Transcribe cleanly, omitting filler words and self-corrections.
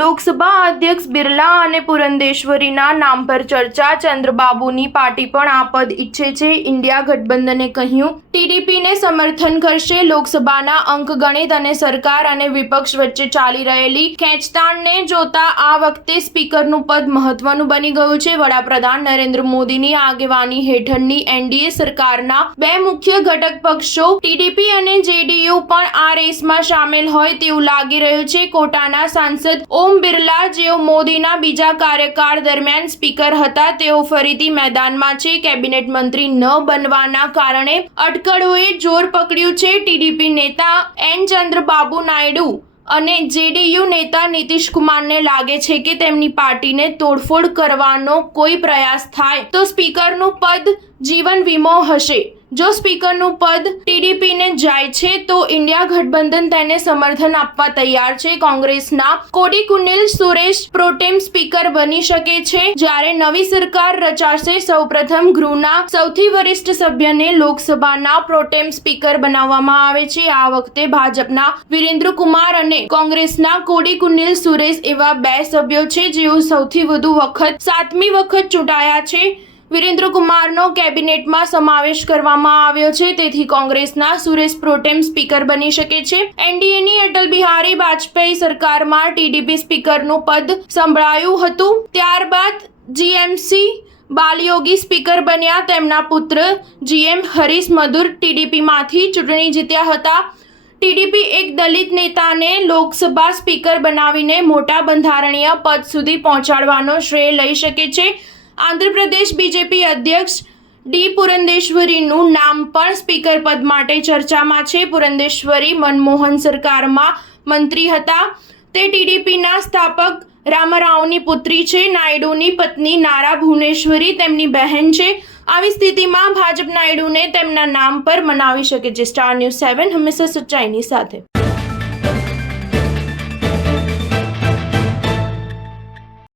લોકસભા અધ્યક્ષ બિરલા અને પુરંદેશ્વરીના નામ પર ચર્ચા। ચંદ્રબાબુની પાર્ટી પણ આ પદ ઈચ્છે છે। ઇન્ડિયા ગઠબંધને કહ્યું ટીડીપીને સમર્થન કરશે। લોકસભાના અંકગણિત અને સરકાર અને વિપક્ષ વચ્ચે ચાલી રહેલી ખેંચતાણને જોતા આ વખતે સ્પીકરનું પદ મહત્વનું બની ગયું છે। વડાપ્રધાન નરેન્દ્ર મોદીની આગેવાની હેઠળની એનડીએ સરકારના બે મુખ્ય ઘટક પક્ષો ટીડીપી અને જેડીયુ પણ આ રેસમાં સામેલ હોય તેવું લાગી રહ્યું છે। કોટાના સાંસદ ઓમ બિરલા, જેઓ મોદીના બીજા કાર્યકાળ દરમિયાન સ્પીકર હતા, તેઓ ફરીથી મેદાનમાં છે। કેબિનેટ મંત્રી ન બનવાના કારણે અટકળોએ જોર પકડ્યું છે। ટીડીપી નેતા એન ચંદ્રબાબુ નાયડુ અને જેડીયુ નેતા નીતિશ કુમારને લાગે છે કે તેમની પાર્ટીને તોડફોડ કરવાનો કોઈ પ્રયાસ થાય તો સ્પીકરનું પદ જીવન વીમો હશે। જો સ્પીકરનું પદ ટીડીપીને જાય છે તો ઇન્ડિયા ગઠબંધન તેને સમર્થન આપવા તૈયાર છે। કોંગ્રેસના કોડીકુનિલ સુરેશ પ્રોટેમ સ્પીકર બની શકે છે। જ્યારે નવી સરકાર રચાશે, સૌપ્રથમ ગૃહના સૌથી વરિષ્ઠ સભ્યને લોકસભાના પ્રોટેમ સ્પીકર બનાવવામાં આવે છે। આ વખતે ભાજપના વિરેન્દ્ર કુમાર અને કોંગ્રેસના કોડીકુનિલ સુરેશ એવા બે સભ્યો છે જેઓ સૌથી વધુ વખત 7મી વખત ચૂંટાયા છે। વિરેન્દ્ર કુમારનો કેબિનેટમાં સમાવેશ કરવામાં આવ્યો છે, તેથી કોંગ્રેસના સુરેશ પ્રોટેમ સ્પીકર બની શકે છે। એનડીએની અટલ બિહારી વાજપેયી સરકારમાં ટીડીપી સ્પીકરનું પદ સંભાળ્યું હતું, ત્યારબાદ જીએમસી બાલયોગી સ્પીકર બન્યા। તેમના પુત્ર જીએમ હરીશ મધુર ટીડીપીમાંથી ચૂંટણી જીત્યા હતા। ટીડીપી એક દલિત નેતાને લોકસભા સ્પીકર બનાવીને મોટા બંધારણીય પદ સુધી પહોંચાડવાનો શ્રેય લઈ શકે છે। આંધ્રપ્રદેશ બીજેપી અધ્યક્ષ ડી પુરંદેશ્વરીનું નામ પણ સ્પીકર પદ માટે ચર્ચામાં છે। પુરંદેશ્વરી મનમોહન સરકારમાં મંત્રી હતા। તે ટીડીપીના સ્થાપક રામારાવની પુત્રી છે। નાયડુની પત્ની નારા ભુવનેશ્વરી તેમની બહેન છે। આવી સ્થિતિમાં ભાજપ નાયડુને તેમના નામ પર મનાવી શકે છે। સ્ટાર ન્યૂઝ 7 હંમેશા સચ્ચાઈની સાથે।